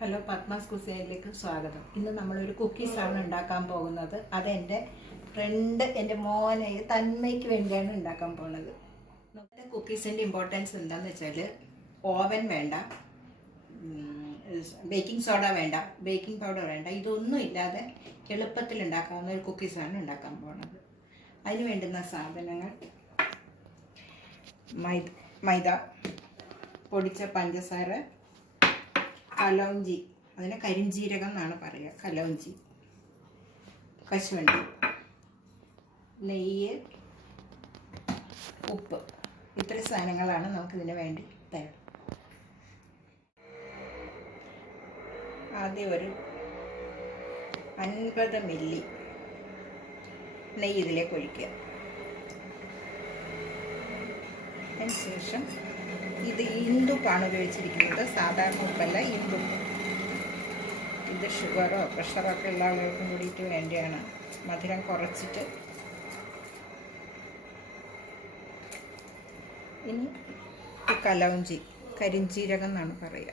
Hello, Padmas കുസൈനിലേക്ക് സ്വാഗതം. ഇന്ന് നമ്മളൊരു കുക്കീസാണ് ഉണ്ടാക്കാൻ പോകുന്നത്. അതെൻ്റെ ഫ്രണ്ട്, എൻ്റെ മോനെ തന്മയ്ക്ക് വേണ്ടിയാണ് ഉണ്ടാക്കാൻ പോകുന്നത്. നമ്മുടെ കുക്കീസിൻ്റെ ഇമ്പോർട്ടൻസ് എന്താണെന്ന് വെച്ചാൽ, ഓവൻ വേണ്ട, ബേക്കിംഗ് സോഡ വേണ്ട, ബേക്കിംഗ് പൗഡർ വേണ്ട, ഇതൊന്നും ഇല്ലാതെ എളുപ്പത്തിൽ ഉണ്ടാക്കാവുന്ന ഒരു കുക്കീസാണ് ഉണ്ടാക്കാൻ പോകുന്നത്. അതിന് വേണ്ടുന്ന സാധനങ്ങൾ: മൈദ, പൊടിച്ച പഞ്ചസാര, കലൗഞ്ചി, അതിനെ കരിഞ്ജീരകം എന്നാണ് പറയുക, കലൗഞ്ചി, കശുവണ്ടി, നെയ്യ്, ഉപ്പ്. ഇത്രയും സാധനങ്ങളാണ് നമുക്കിതിന് വേണ്ടി തരാം. ആദ്യം ഒരു 50 മില്ലി നെയ്യ് ഇതിലേക്ക് ഒഴിക്കുക. അതിനുശേഷം ഇത് ഇന്ദുപ്പാണ് ഉപയോഗിച്ചിരിക്കുന്നത്, സാധാരണ ഉപ്പല്ല, ഇന്ദുപ്പ്. ഇത് ഷുഗറോ പ്രഷറോ ഒക്കെ ഉള്ള ആളുകൾക്കും കൂടിയിട്ട് വേണ്ടിയാണ്, മധുരം കുറച്ചിട്ട്. ഇനി ഈ കലൗഞ്ചി, കരിഞ്ജീരകം എന്നാണ് പറയുക.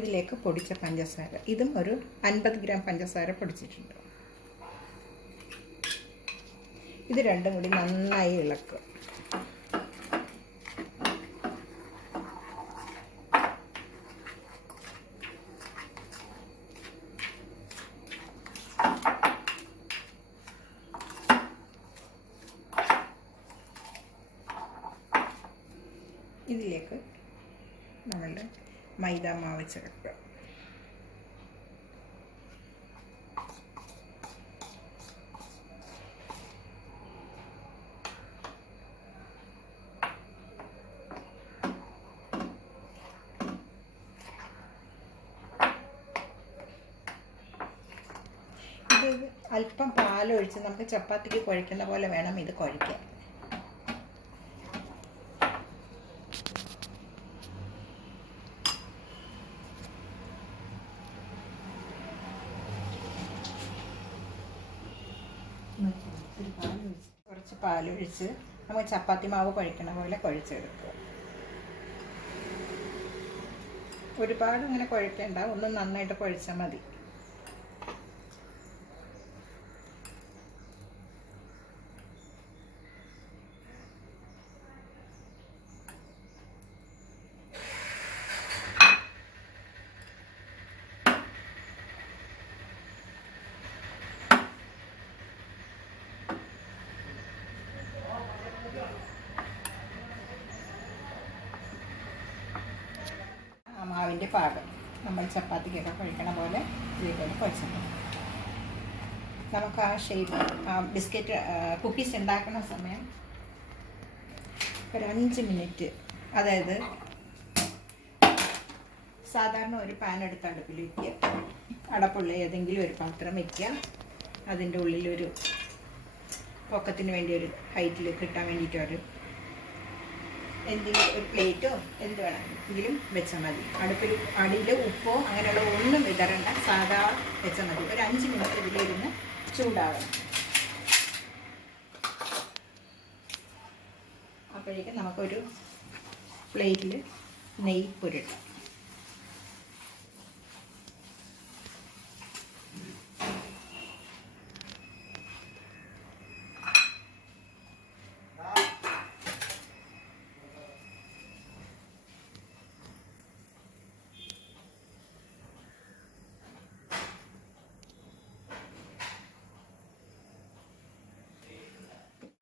ഇതിലേക്ക് പൊടിച്ച പഞ്ചസാര, ഇതും ഒരു 50 ഗ്രാം പഞ്ചസാര പൊടിച്ചിട്ടുണ്ട്. ഇത് രണ്ടും കൂടി നന്നായി ഇളക്കുക. ഇതിലേക്ക് നമ്മളുടെ മൈദ മാവ് ചേർക്കുക. ഇത് അല്പം പാലൊഴിച്ച് നമുക്ക് ചപ്പാത്തിക്ക് കുഴയ്ക്കുന്ന പോലെ വേണം ഇത് കുഴയ്ക്കാൻ. കുറച്ച് പാലൊഴിച്ച് നമുക്ക് ചപ്പാത്തി മാവ് കുഴയ്ക്കണ പോലെ കുഴച്ചെടുക്കുക. ഒരുപാട് അങ്ങനെ കുഴയ്ക്കേണ്ട, ഒന്ന് നന്നായിട്ട് കുഴച്ചാൽ മതി. മാവിൻ്റെ പാകം നമ്മൾ ചപ്പാത്തിക്കൊക്കെ കുഴക്കണ പോലെ ഇതേപോലെ കുഴച്ചിട്ടുണ്ട്. നമുക്ക് ആ ഷേപ്പ്, ആ ബിസ്ക്കറ്റ് കുക്കീസ് ഉണ്ടാക്കുന്ന സമയം ഒരു 5 മിനിറ്റ്, അതായത് സാധാരണ ഒരു പാൻ എടുത്ത് അടുപ്പിൽ വയ്ക്കുക, അടപ്പുള്ള ഏതെങ്കിലും ഒരു പാത്രം വയ്ക്കുക. അതിൻ്റെ ഉള്ളിലൊരു പൊക്കത്തിന് വേണ്ടി ഒരു ഹൈറ്റിൽ കിട്ടാൻ വേണ്ടിയിട്ടൊരു എന്തെങ്കിലും ഒരു പ്ലേറ്റോ എന്ത് വേണമെങ്കിലും വെച്ചാൽ മതി. അടുപ്പിൽ അടിയിൽ ഉപ്പോ അങ്ങനെയുള്ള ഒന്നും വിതറണ്ട, സാധാ വെച്ചാൽ മതി. ഒരു 5 മിനിറ്റ് ഇതിലിരുന്ന് ചൂടാവണം. അപ്പോഴേക്കും നമുക്കൊരു പ്ലേറ്റിൽ നെയ്യ് പുരട്ടാം.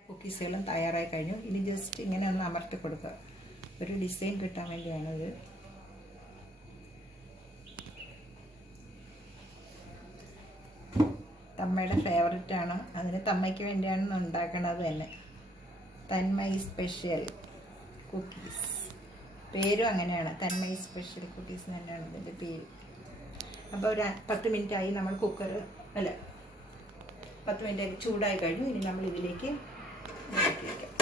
കുക്കീസുകളും തയ്യാറായി കഴിഞ്ഞു. ഇനി ജസ്റ്റ് ഇങ്ങനെ ഒന്ന് അമർത്തി കൊടുക്കുക. ഒരു ഡിസൈൻ കിട്ടാൻ വേണ്ടിയാണിത്. തമ്മയുടെ ഫേവററ്റാണ്, അതിന് തമ്മയ്ക്ക് വേണ്ടിയാണ് ഉണ്ടാക്കണത് തന്നെ. തന്മൈ സ്പെഷ്യൽ കുക്കീസ്, പേരും അങ്ങനെയാണ്, തന്മൈ സ്പെഷ്യൽ കുക്കീസ് തന്നെയാണ് ഇതിൻ്റെ പേര്. അപ്പോൾ ഒരു 10 മിനിറ്റായി നമ്മൾ 10 മിനിറ്റ് ചൂടായി കഴിഞ്ഞു. ഇനി നമ്മൾ ഇതിലേക്ക് ഇറക്കി വയ്ക്കാം.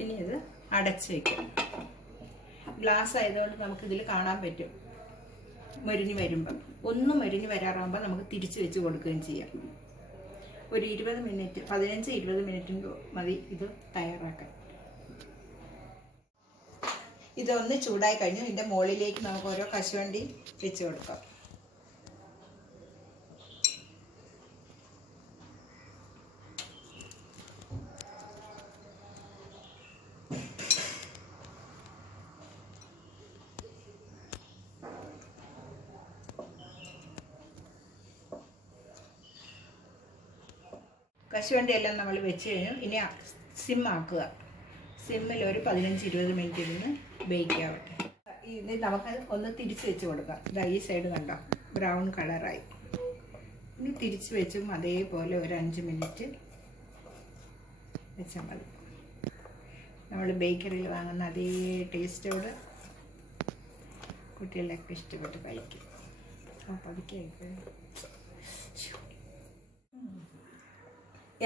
ഇനി ഇത് അടച്ച് വയ്ക്കാം. ഗ്ലാസ് ആയതുകൊണ്ട് നമുക്കിതിൽ കാണാൻ പറ്റും മൊരിഞ്ഞ് വരുമ്പം, ഒന്ന് മൊരിഞ്ഞ് വരാറാകുമ്പോൾ നമുക്ക് തിരിച്ച് വെച്ച് കൊടുക്കുകയും ചെയ്യാം. ഒരു 20 മിനിറ്റ്, 15-20 മിനിറ്റ് മതി ഇത് തയ്യാറാക്കാൻ. ഇതൊന്ന് ചൂടായി കഴിഞ്ഞു. ഇതിൻ്റെ മുകളിലേക്ക് നമുക്ക് ഓരോ കശുവണ്ടി വെച്ച് കൊടുക്കാം. കശുവണ്ടി എല്ലാം നമ്മൾ വെച്ച് കഴിഞ്ഞു. ഇനി സിം ആക്കുക. സിമ്മിൽ ഒരു 15-20 മിനിറ്റ് ഇരുന്ന് ബേക്ക് ആവട്ടെ. ഇത് നമുക്ക് ഒന്ന് തിരിച്ച് വെച്ച് കൊടുക്കാം. ഇതാ ഈ സൈഡ് കണ്ടോ, ബ്രൗൺ കളറായി. ഇനി തിരിച്ച് വെച്ചും അതേപോലെ ഒരു 5 മിനിറ്റ് വെച്ചാൽ മതി. നമ്മൾ ബേക്കറിയിൽ വാങ്ങുന്ന അതേ ടേസ്റ്റോട് കുട്ടികളൊക്കെ ഇഷ്ടപ്പെട്ട് കഴിക്കും. പതുക്കെ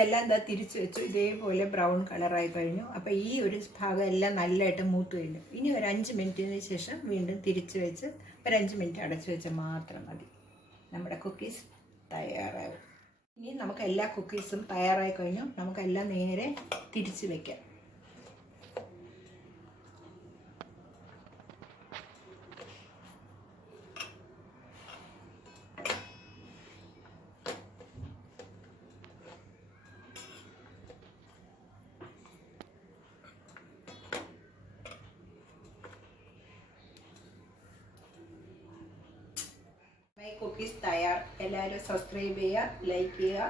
എല്ലാം എന്താ തിരിച്ച് വെച്ചു. ഇതേപോലെ ബ്രൗൺ കളറായി കഴിഞ്ഞു. അപ്പോൾ ഈ ഒരു ഭാഗം എല്ലാം നല്ലതായിട്ട് മൂത്ത് കഴിഞ്ഞു. ഇനി ഒരു 5 മിനിറ്റിന് ശേഷം വീണ്ടും തിരിച്ച് വെച്ച് ഒരു 5 മിനിറ്റ് അടച്ചു വെച്ചാൽ മാത്രം മതി. നമ്മുടെ കുക്കീസ് തയ്യാറാവും. ഇനി നമുക്ക് എല്ലാ കുക്കീസും തയ്യാറായി കഴിഞ്ഞു. നമുക്കെല്ലാം നേരെ തിരിച്ച് വയ്ക്കാം. കുക്കീസ് തയ്യാർ. എല്ലാവരും സബ്സ്ക്രൈബ് ചെയ്യുക, ലൈക്ക് ചെയ്യുക,